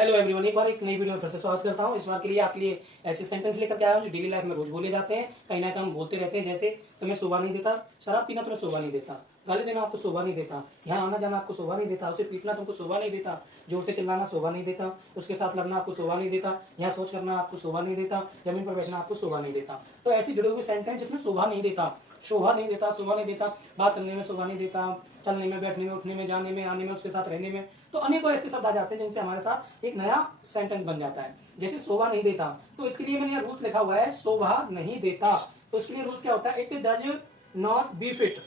Hello everyone, एक बार एक नई वीडियो में फिर से स्वागत करता हूं। इस बार के लिए आपके लिए ऐसे सेंटेंस लेकर के आया हूं जो डेली लाइफ में रोज बोले जाते हैं। कहीं ना कहीं हम बोलते रहते हैं, जैसे तुम्हें शोभा नहीं देता, शराब पीना तुम्हें शोभा नहीं देता, गाली देना आपको शोभा नहीं देता, यहाँ आना जाना आपको शोभा नहीं देता, उसे पीटना तुमको शोभा नहीं देता, जोर से चिल्लाना शोभा नहीं देता, उसके साथ लड़ना आपको शोभा नहीं देता, यहाँ सोच करना आपको शोभा नहीं देता, जमीन पर बैठना आपको शोभा नहीं देता। तो ऐसी जुड़े हुए सेंटेंस जिसमें शोभा नहीं देता, शोभा नहीं देता, शोभा नहीं देता, बात करने में शोभा नहीं देता, चलने में, बैठने में, उठने में, जाने में, आने में, उसके साथ रहने में, तो अनेकों ऐसे शब्द आ जाते हैं जिनसे हमारे साथ एक नया सेंटेंस बन जाता है। जैसे शोभा नहीं देता, तो इसके लिए मैंने यहाँ रूल्स लिखा हुआ है, शोभा नहीं देता। तो इसके लिए रूल्स क्या होता है? It does not be fit,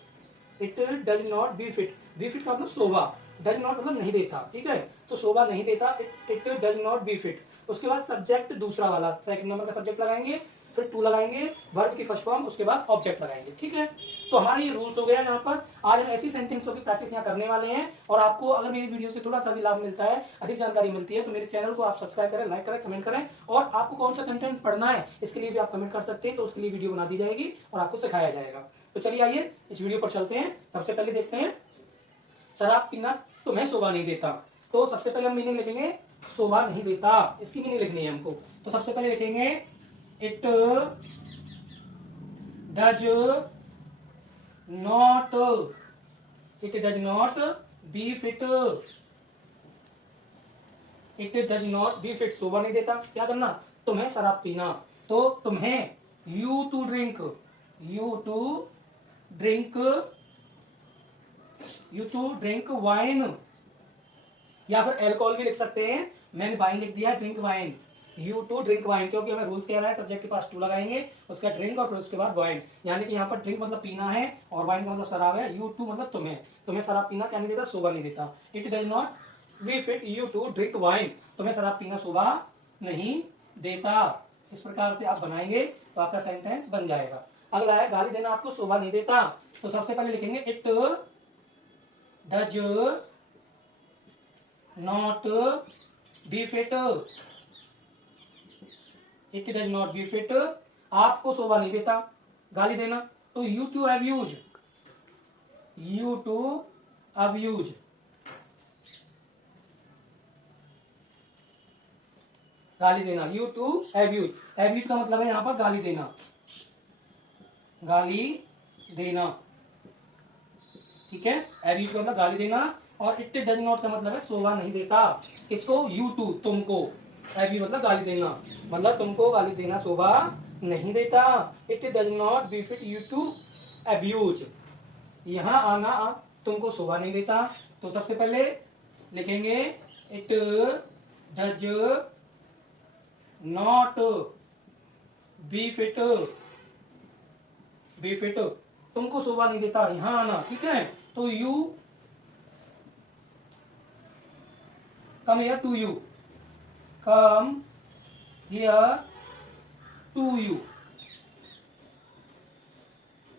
it does not be fit, be fit का मतलब शोभा, डज नॉट मतलब नहीं देता, ठीक है। तो शोभा नहीं देता, it does not be fit. उसके बाद सब्जेक्ट दूसरा वाला, सेकंड नंबर का सब्जेक्ट लगाएंगे, फिर टू लगाएंगे, वर्ब की फर्स्ट फॉर्म, उसके बाद ऑब्जेक्ट लगाएंगे, ठीक है। तो हमारा ये रूल्स हो गया यहाँ पर। आज हम ऐसी सेंटेंसों की प्रैक्टिस यहाँ करने वाले हैं। और आपको अगर मेरी वीडियो से थोड़ा सा भी लाभ मिलता है, अधिक जानकारी मिलती है, तो मेरे चैनल को आप सब्सक्राइब करें, लाइक करें, कमेंट करें। और आपको कौन सा कंटेंट पढ़ना है इसके लिए भी आप कमेंट कर सकते हैं, तो उसके लिए वीडियो बना दी जाएगी और आपको सिखाया जाएगा। तो चलिए आइए इस वीडियो पर चलते हैं। सबसे पहले देखते हैं, शराब पीना तुम्हें शोभा नहीं देता। तो सबसे पहले हम मीनिंग लिखेंगे, शोभा नहीं देता, इसकी मीनिंग लिखनी है हमको। तो सबसे पहले लिखेंगे, it does not, it does not be fit, it does not be fit, शोभा नहीं देता। क्या करना? तुम्हें शराब पीना। तो तुम्हें, you to drink, you to drink, you to drink wine, या फिर एल्कोहल भी लिख सकते हैं। मैंने वाइन लिख दिया, drink wine, you to drink wine, क्योंकि हमें रूल्स कह रहा है सब्जेक्ट के पास टू लगाएंगे, उसका ड्रिंक और फिर उसके बाद वाइन। यानी कि यहाँ पर ड्रिंक मतलब पीना है और वाइन का मतलब शराब है। यू टू मतलब तुम्हें, तुम्हें शराब पीना क्या नहीं देता? शोभा नहीं देता। It does not be fit you to drink wine, तुम्हें शराब पीना शोभा नहीं देता। इस प्रकार से आप बनाएंगे तो आपका सेंटेंस बन जाएगा। अगला है, गाली देना आपको शोभा नहीं देता। तो सबसे पहले लिखेंगे, it does not be fit, it does not be fit, आपको शोभा नहीं देता गाली देना। तो you to abuse, you to abuse, गाली देना, यू टू अब्यूज। अब्यूज का मतलब है यहां पर गाली देना, गाली देना, ठीक है। अब्यूज का मतलब गाली देना। और इट डज नॉट का मतलब है शोभा नहीं देता। किसको? यू टू, तुमको। अब्यूज मतलब गाली देना, मतलब तुमको गाली देना शोभा नहीं देता। It does not be fit you to abuse, यहां आना तुमको शोभा नहीं देता। तो सबसे पहले लिखेंगे, it does not be fit, be fit तुमको शोभा नहीं देता, यहां आना, ठीक है। तो you come here to you, come here to you,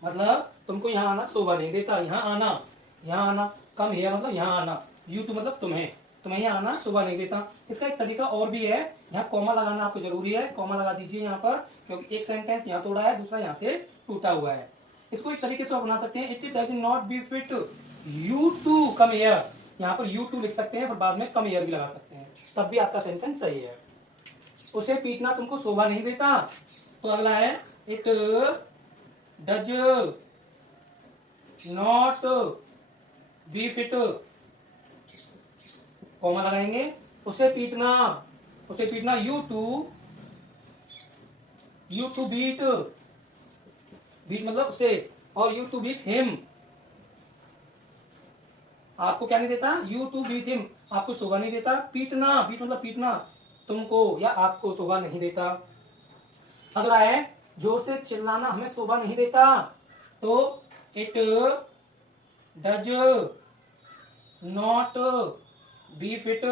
मतलब तुमको यहाँ आना शोभा नहीं देता, यहाँ आना, यहाँ आना। कम हियर मतलब यहाँ आना, यू टू मतलब तुम्हें, तुम्हें यहाँ आना शोभा नहीं देता। इसका एक तरीका और भी है, यहाँ कॉमा लगाना आपको जरूरी है, कॉमा लगा दीजिए यहाँ पर, क्योंकि एक सेंटेंस यहाँ तोड़ा है, दूसरा यहाँ से टूटा हुआ है। इसको एक तरीके से बना सकते हैं, it does not be fit you to come here, यहाँ पर यू टू लिख सकते हैं, फिर बाद में कम हियर भी लगा सकते हैं, तब भी आपका सेंटेंस सही है। उसे पीटना तुमको शोभा नहीं देता। तो अगला है, it does not be fit, comma लगाएंगे, उसे पीटना, उसे पीटना, यू टू बीट, बीट मतलब उसे, और यू टू बीट हिम, आपको क्या नहीं देता? यू टू बीट हिम, आपको शोभा नहीं देता। पीटना, बीट मतलब पीटना, तुमको या आपको शोभा नहीं देता। अगला है, जोर से चिल्लाना हमें शोभा नहीं देता। तो it does not be fit,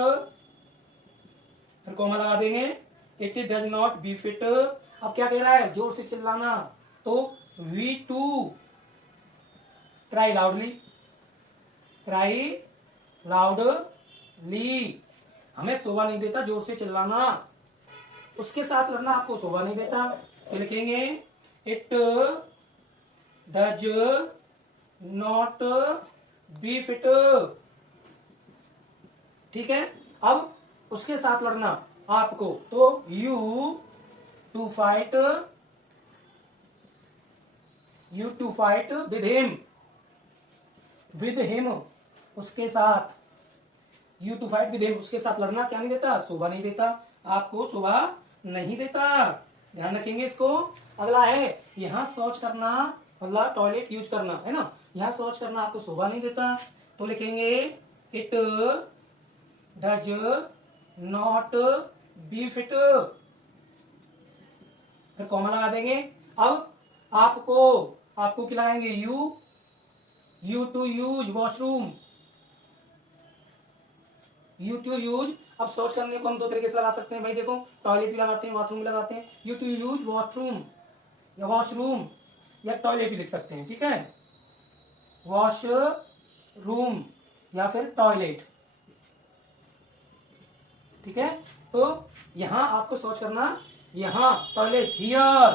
फिर कॉमा लगा देंगे, it does not be fit. अब क्या कह रहा है? जोर से चिल्लाना, तो we to cry loudly, cry loudly, हमें शोभा नहीं देता जोर से चिल्लाना। उसके साथ लड़ना आपको शोभा नहीं देता। तो लिखेंगे, it does not be fit, ठीक है। अब उसके साथ लड़ना आपको, तो you to fight with him, उसके साथ, you to fight with him, उसके साथ लड़ना क्या नहीं देता, शोभा नहीं देता, आपको शोभा नहीं देता। ध्यान रखेंगे इसको। अगला है यहाँ शौच करना, मतलब टॉयलेट यूज करना, है ना। यहाँ शौच करना आपको शोभा नहीं देता, तो लिखेंगे it does not be fit, फिर कॉमा लगा देंगे। अब आपको क्या लगाएंगे, you to use washroom, you to use. अब शौच करने को हम दो तरीके से लगा सकते हैं भाई, देखो टॉयलेट भी लगाते हैं, बाथरूम भी लगाते हैं। यू टू यूज वॉशरूम या टॉयलेट भी लिख सकते हैं, ठीक है, वॉशरूम या फिर टॉयलेट, ठीक है। तो यहां आपको शौच करना, यहां टॉयलेट हियर,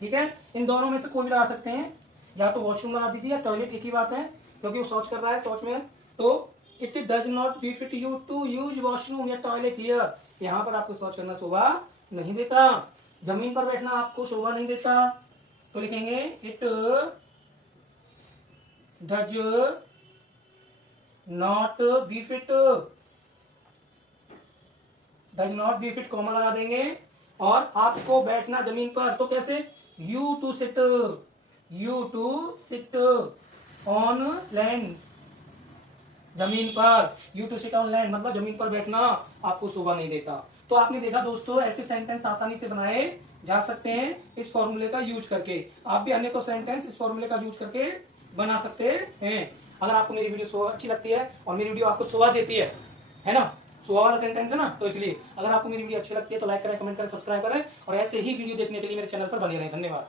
ठीक है। इन दोनों में से कोई भी लगा सकते हैं, या तो वॉशरूम लगा दीजिए या टॉयलेट, एक ही बात है, क्योंकि वो शौच कर रहा है, शौच में। तो it does not be fit you to use washroom या टॉयलेट हियर, यहाँ पर आपको शौच करना शोभा नहीं देता। जमीन पर बैठना आपको शोभा नहीं देता, तो लिखेंगे it does not be fit, comma लगा देंगे। और आपको बैठना जमीन पर, तो कैसे, you to sit on land, जमीन पर, you to sit on land मतलब जमीन पर बैठना आपको शोभा नहीं देता। तो आपने देखा दोस्तों, ऐसे सेंटेंस आसानी से बनाए जा सकते हैं इस फॉर्मूले का यूज करके। आप भी अनेकों सेंटेंस इस फॉर्मूले का यूज करके बना सकते हैं। अगर आपको मेरी वीडियो अच्छी लगती है और मेरी वीडियो आपको शोभा देती है ना, शोभा वाला सेंटेंस है ना, तो इसलिए अगर आपको मेरी वीडियो अच्छी लगती है तो लाइक करें, कमेंट करें, सब्सक्राइब करें, और ऐसे ही वीडियो देखने के लिए मेरे चैनल पर बने रहें। धन्यवाद।